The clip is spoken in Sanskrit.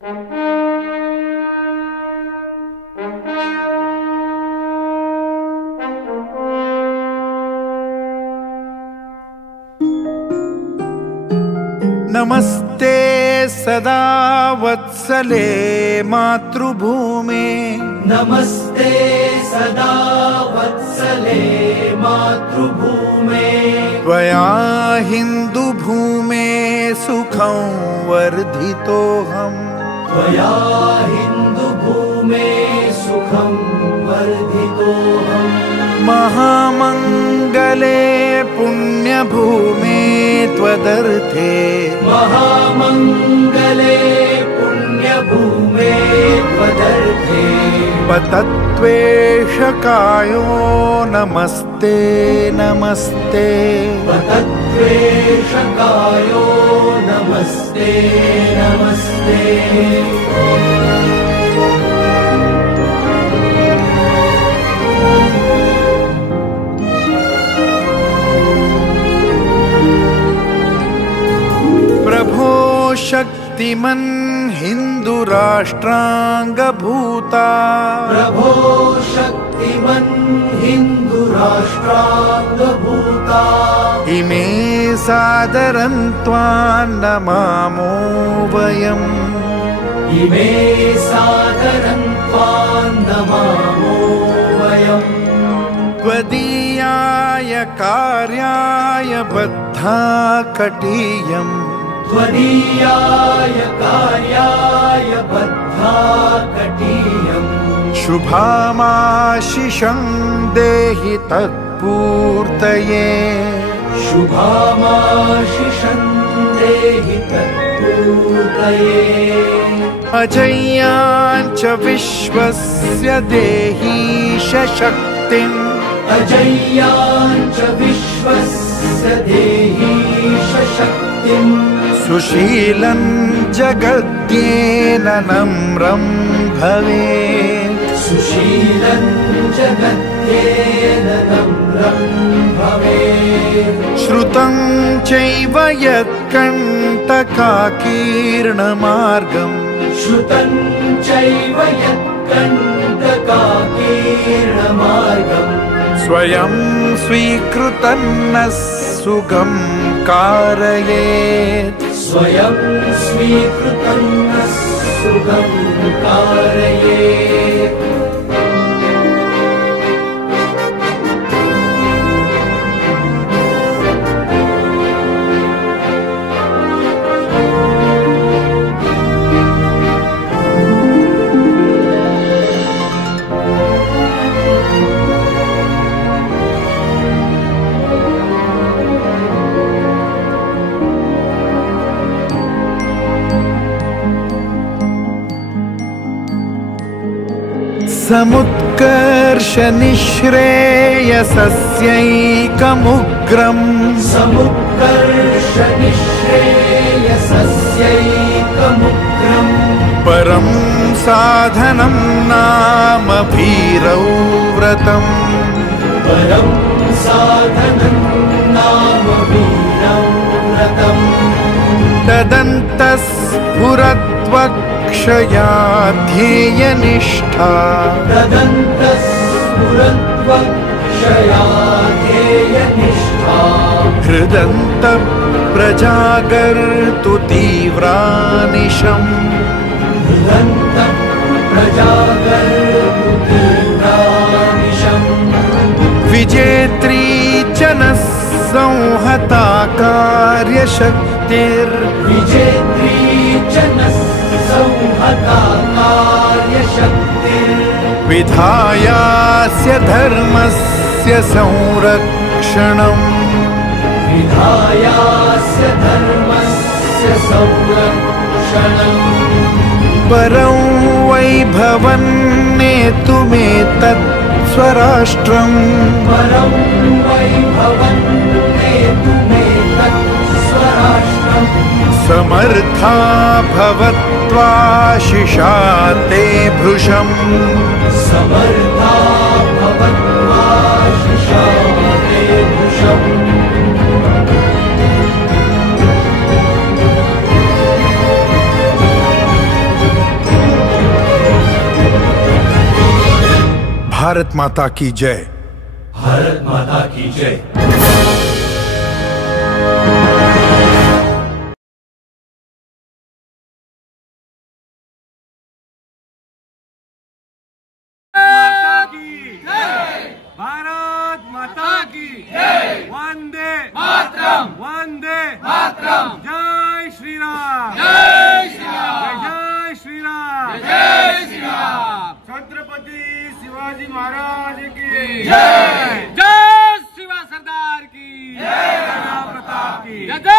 नमस्ते सदा वत्सले मातृभूमे, नमस्ते सदा वत्सले मातृभूमे। त्वया हिन्दुभूमे सुखं वर्धितोऽहम्, त्वया हिन्दुभूमे सुखं वर्धितोऽहम्। महामङ्गले पुण्यभूमे त्वदर्थे, महामङ्गले पुण्यभूमे त्वदर्थे। पतत्वेषकायो नमस्ते नमस्ते, पतत्वेषकायो नमस्ते नमस्ते। प्रभो शक्तिमन् हिन्दुराष्ट्राङ्गभूता, प्रभो शक्तिमन् हिन्दुराष्ट्राङ्गभूता। इमे सादरं त्वां नमामो वयम्, इमे सादरं त्वां नमामो वयम्। त्वदीयाय कार्याय बद्धा कटीयम्, त्वदीयाय कार्याय बद्धा कटीयम्। शुभामाशिषं देहि तत्पूर्तये, शुभामाशिषं देहि तत्पूर्तये। अजय्याञ्च विश्वस्य देहि शक्तिम्, अजय्याञ्च विश्वस्य देहि शक्तिम्। सुशीलं जगद्येन नम्रं भवेत्, सुशीलं जगद्येन नम्रं भवेत्। श्रुतं चैव यत्कण्टकाकीर्णमार्गम्, श्रुतं चैव यत्कण्टकाकीर्णमार्गम्। स्वयं स्वीकृतं नः सुगं कारयेत्, स्वयं स्वीकृतं नः सुगं कारयेत्। समुत्कर्ष निःश्रेयसस्यैकमुग्रम्, समुत्कर्ष निःश्रेयसस्यैकमुग्रम्। परं साधनं नाम भीरौ व्रतम्, परं साधनं नाम वीरं व्रतम्। तदन्तस्फुरत्वक्षया ध्येयनिष्ठा, तदन्तस्फुरत्वक्षया ध्येयनिष्ठा। हृदन्तप्रजागर्तु तीव्रानिशम्, हृदन्तप्रजागर्तु तीव्रानिशम्। विजेत्री च नः संहता कार्यशक्तिर्, विजेत्री च नः संहता कार्यशक्तिर्। विधायास्य धर्मस्य संरक्षणम्, विधायास्य धर्मस्य संरक्षणम्। परं वैभवन्नेतुमेतत् स्वराष्ट्रम्, परं वैभवन्नेतुमेतत् स्वराष्ट्रम्। समर्था भवत्वाशिषा ते भृशम्, समर्था भवत्वाशिषा ते भृशम्। भारत माता की जय। भारत माता की जय। भारत माता की जय। वंदे मातरम, वंदे मातरम। जय श्री राम, जय श्री राम, जय श्री राम, जय श्री राम। छत्रपति शिवाजी महाराज की जय। जय शिवा सरदार की जय। प्रताप की जय।